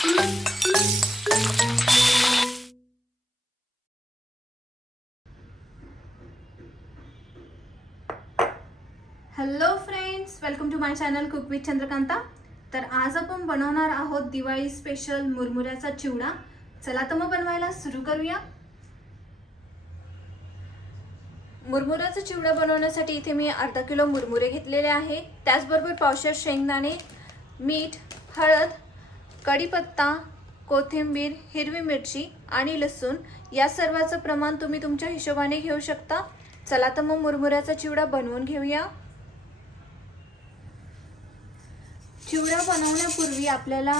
Hello friends, welcome to my channel cook with Chandrakanta. तर आज आपण बनवणार आहोत दिवाळी स्पेशल मुरमुऱ्याचा चिवडा। चला तर मग बनवायला सुरू करूया। मुरमुऱ्याचा चिवडा बनवण्यासाठी इथे मी अर्धा किलो मुरमुरे घेतलेले आहे। त्याचबरोबर पावशेर शेंगदाणे, मीठ, हळद, कढीपत्ता, कोथिंबीर, हिरवी मिरची आणि लसूण या सर्वांचं प्रमाण तुम्ही तुमच्या हिशोबाने घेऊ शकता। चला तर मग मुरमुऱ्याचा चिवडा बनवून घेऊया। चिवडा बनवण्यापूर्वी आपल्याला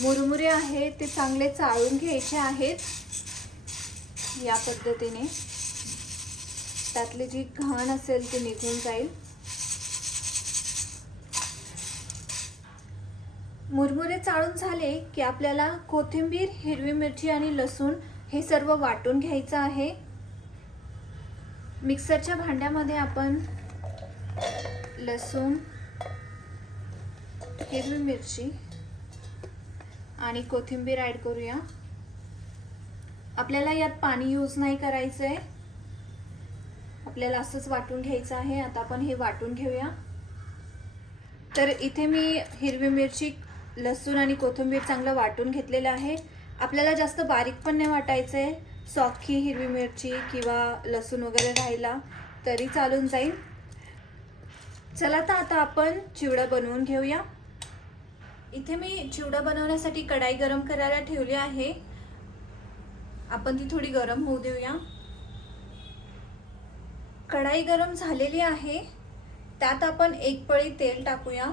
मुरमुरे आहे ते चांगले चाळून घ्यायचे आहेत। या पद्धतीने त्यातली जी घाण असेल ती निघून जाईल। मुरमुरे चाळून झाले की आपल्याला कोथिंबीर, हिरवी मिरची आणि लसूण हे सर्व वाटून घ्यायचं आहे। मिक्सरच्या भांड्यामध्ये आपण लसूण, हिरवी मिरची आणि कोथिंबीर ऍड करूया। आपल्याला यात पाणी यूज नाही करायचंय, आपल्याला असंच वाटून घ्यायचं आहे। आता आपण हे वाटून घेऊया। तर इथे मी हिरवी मिरची, लसूण आणि कोथिंबीर चांगलं वाटून घेतलेलं आहे। आपल्याला जास्त बारीक पण नाही वाटायचंय, सॉखी हिरवी मिरची किंवा लसूण वगैरे राहिला तरी चालून जाईल। चला तर आता आपण चिवडा बनवून घेऊया। इथे मी चिवडा बनवण्यासाठी कढाई गरम करायला ठेवली आहे। आपण ती थोडी गरम होऊ देऊया। कढाई गरम झालेली आहे, त्यात आपण एक पळी तेल टाकूया।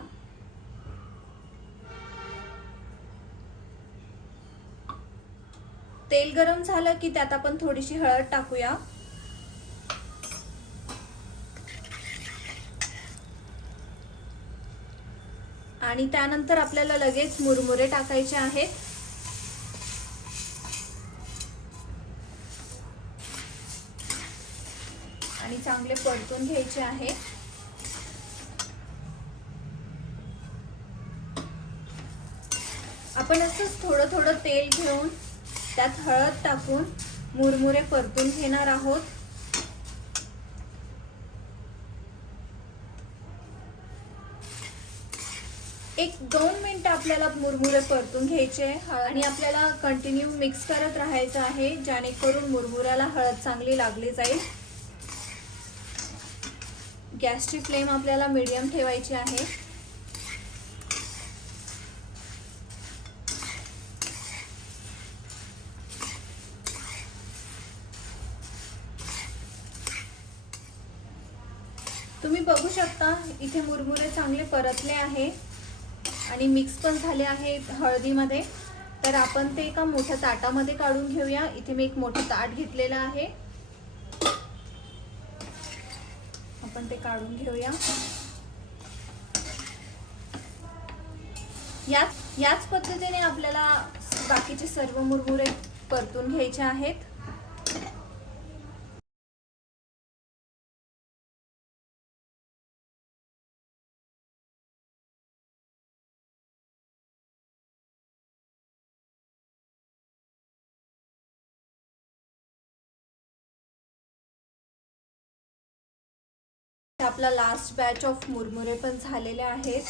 तेल गरम झालं की त्यात आपण थोडीशी हळद टाकूया। आणि त्यानंतर आपल्याला लगेच मुरमुरे टाकायचे आहेत। आणि चांगले परतून घ्यायचे आहे। आपण असंच थोडं थोडं तेल घेऊन त्यात हळद टाकून मुरमुरे परतून घेणार आहोत। एक 2 मिनिट आपल्याला मुरमुरे परतून घ्यायचे आणि आपल्याला कंटिन्यू मिक्स करत राहायचं आहे, जेणेकरून मुरमुऱ्याला हळद चांगली लागली जाईल। गॅसची फ्लेम आपल्याला मीडियम ठेवायची आहे। तुम्ही बघू शकता इथे मुरमुरे चांगले परतले आहे आणि मिक्स पण झाले आहेत हळदीमध्ये। तर आपण ते एका मोठ्या ताटामध्ये काढून घेऊया। इथे मी एक मोठं ताट घेतलेलं आहे, आपण ते काढून घेऊया। याच पद्धतीने आपल्याला बाकीचे सर्व मुरमुरे परतून घ्यायचे आहेत। आपला लास्ट बॅच ऑफ मुरमुरे पण झालेले आहेत।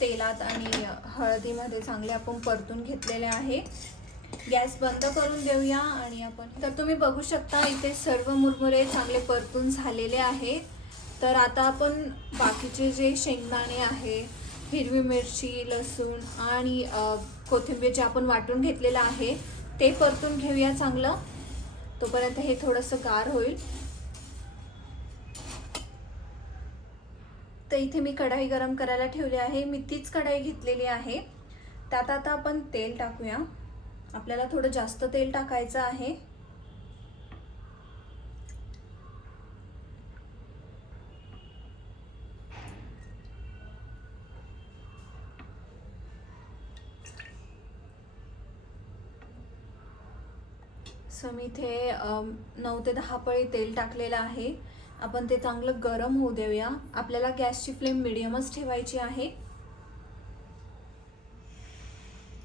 तेलात आणि हळदीमध्ये चांगले आपण परतून घेतलेले आहे। गॅस बंद करून देऊया आणि आपण तर तुम्ही बघू शकता इथे सर्व मुरमुरे चांगले परतून झालेले आहेत। तर आता आपण बाकीचे जे शेंगदाणे आहे, हिरवी मिरची, लसूण आणि कोथिंबीर जे आपण वाटून घेतलेलं आहे ते परतून घेऊया चांगलं। तोपर्यंत हे थोडंसं गार होईल। तर इथे मी कढाई गरम करायला ठेवली आहे। मी तीच कढाई घेतलेली आहे। त्यात आता आपण तेल टाकूया। आपल्याला थोडं जास्त तेल टाकायचं आहे। सो मी इथे 9 ते 10 पळी तेल टाकलेलं आहे। आपण ते चांगलं गरम होऊ देऊया। आपल्याला गॅसची फ्लेम मीडियमच ठेवायची आहे।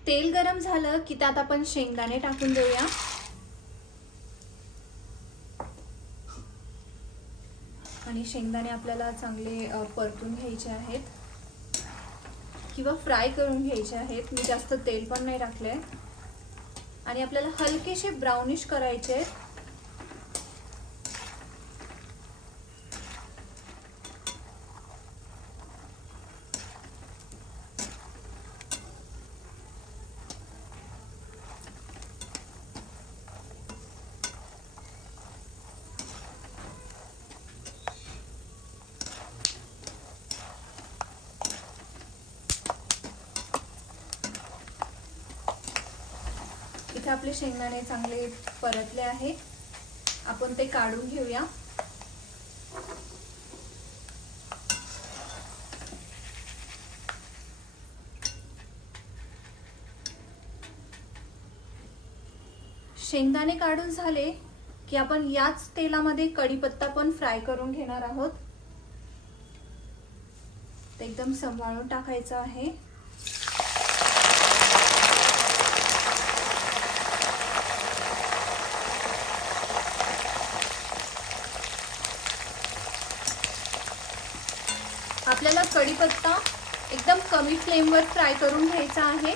तेल गरम झालं की त्यात आपण शेंगदाणे टाकून देऊया. आणि शेंगदाणे आपल्याला चांगले परतून घ्यायचे आहेत किंवा फ्राय करून घ्यायचे आहेत. मी जास्त तेल पण नाही टाकले आणि आपल्याला हलकेसे ब्राउनिश करायचे आहेत. इथे आपले शेंगदाणे चांगले परतले आहे. आपण ते काढून घेऊया. शेंगदाणे काढून झाले की आपण याच तेलामध्ये कढीपत्ता पण फ्राय करून घेणार आहोत. ते एकदम सांभाळून टाकायचं आहे. आपल्याला कढीपत्ता एकदम कमी फ्लेमवर फ्राय करून घ्यायचा आहे.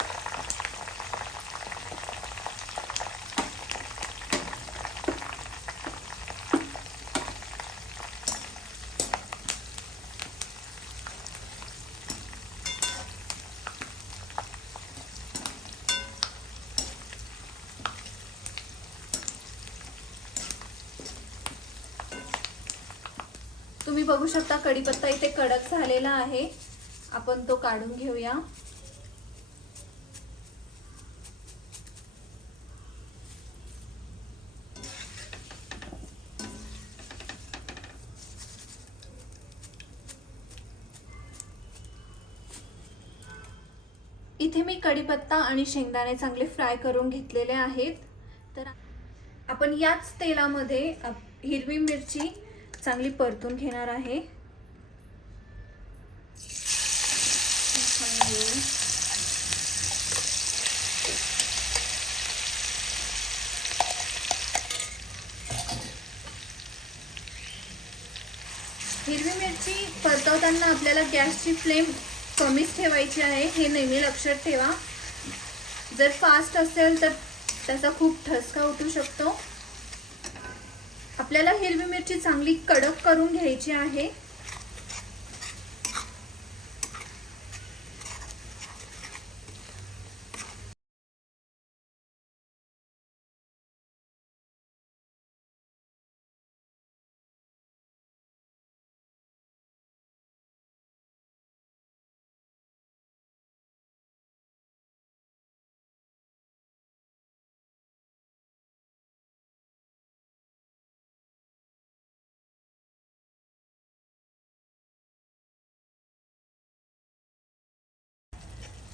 तुम्ही बघू शकता कढीपत्ता इथे कडक झालेला आहे. आपण तो काढून घेऊया. इथे मी कढीपत्ता आणि शेंगदाणे चांगले फ्राय करून घेतलेले आहेत. तर आपण याच तेलामध्ये हिरवी मिरची चांगली परतून घेणार आहे. हिरवी मिरची परतवताना आपल्याला गॅसची फ्लेम कमीच ठेवायची आहे, हे नेहमी लक्षात ठेवा. जर फास्ट असेल तर त्याचा खूप ठसका उठू शकतो. आपल्याला हिरवी मिरची चांगली कडक करून घ्यायची आहे.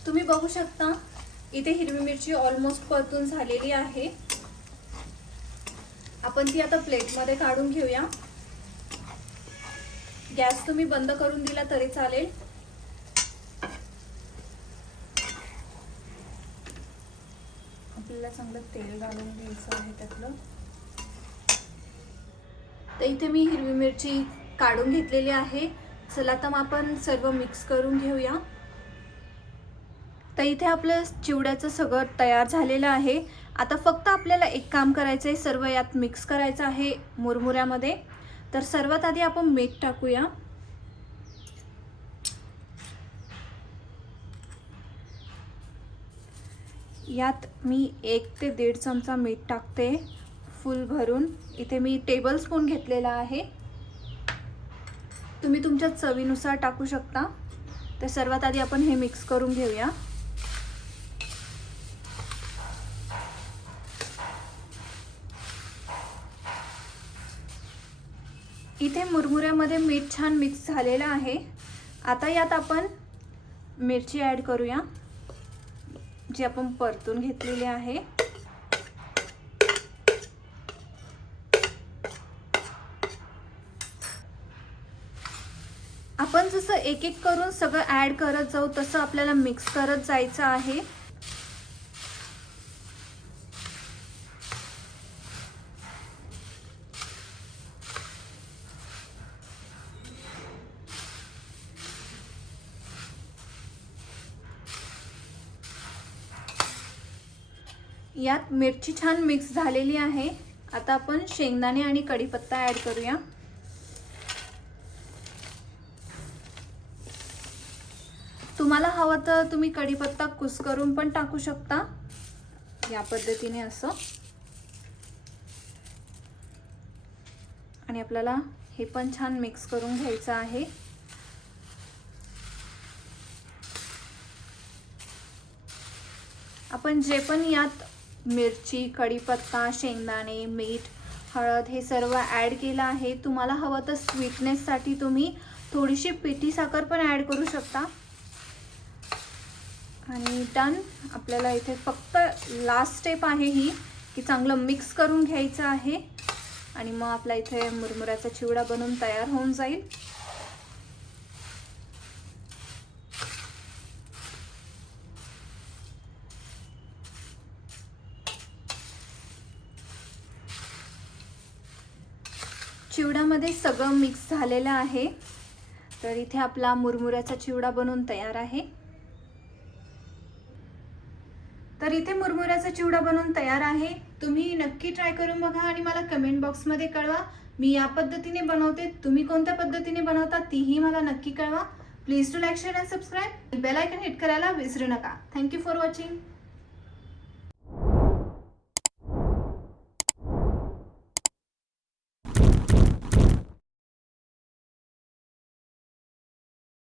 तुम्ही बघू शकता इथे हिरवी मिरची ऑलमोस्ट परतून झालेली आहे. आपण ती आता प्लेटमध्ये काढून घेऊया. गॅस तुम्ही बंद करून दिला तरी चालेल. आपल्याला चांगलं तेल घालून घ्यायचं आहे त्यातलं. तर इथे मी हिरवी मिरची काढून घेतलेली आहे. चला तर आपण सर्व मिक्स करून घेऊया. तर इथे आपलं चिवड्याचं सगळं तयार झालेलं आहे. आता फक्त आपल्याला एक काम करायचं आहे, सर्व यात मिक्स करायचं आहे मुरमुऱ्यामध्ये. तर सर्वात आधी आपण मीठ टाकूया. यात मी 1 ते 1.5 चमचा मीठ टाकते फुल भरून. इथे मी टेबलस्पून घेतलेला आहे. तुम्ही तुमच्या चवीनुसार टाकू शकता. तर सर्वात आधी आपण हे मिक्स करून घेऊया. इथे मुरमुऱ्यामध्ये मीठ छान मिक्स झालेलं आहे. आता यात आपण मिरची ॲड करूया, जी आपण परतून घेतलेली आहे. आपण जसं एक एक करून सगळं ॲड करत जाऊ तसं आपल्याला मिक्स करत जायचं आहे. यात मिरची छान मिक्स झालेली आहे. आता आपण शेंगदाणे आणि कढीपत्ता ऍड करूया. तुम्हाला हवं तर तुम्ही कढीपत्ता कुस्करून पण टाकू शकता, या पद्धतीने असं. आणि आपल्याला हे पण छान मिक्स करून घ्यायचं आहे. आपण जे पण यात मिरची, कढीपत्ता, शेंगदाणे, मीठ, हळद हे सर्व ॲड केलं आहे. तुम्हाला हवं तर स्वीटनेससाठी तुम्ही थोडीशी पिठी साखर पण ॲड करू शकता. आणि डन. आपल्याला इथे फक्त लास्ट स्टेप आहे ही, की चांगलं मिक्स करून घ्यायचं आहे आणि मग आपला इथे मुरमुऱ्याचा चिवडा बनवून तयार होऊन जाईल. चिवड्यामध्ये सगळं मिक्स झालेलं आहे. तर इथे आपला मुरमुऱ्याचा चिवडा बनवून तयार आहे. तर इथे मुरमुऱ्याचा चिवडा बनवून तयार आहे. तुम्ही नक्की ट्राय करून बघा आणि मला कमेंट बॉक्समध्ये कळवा. मी या पद्धतीने बनवते, तुम्ही कोणत्या पद्धतीने बनवता तीही मला नक्की कळवा. Please to like, share and subscribe. Bell icon hit करायला विसरू नका. Thank you for watching.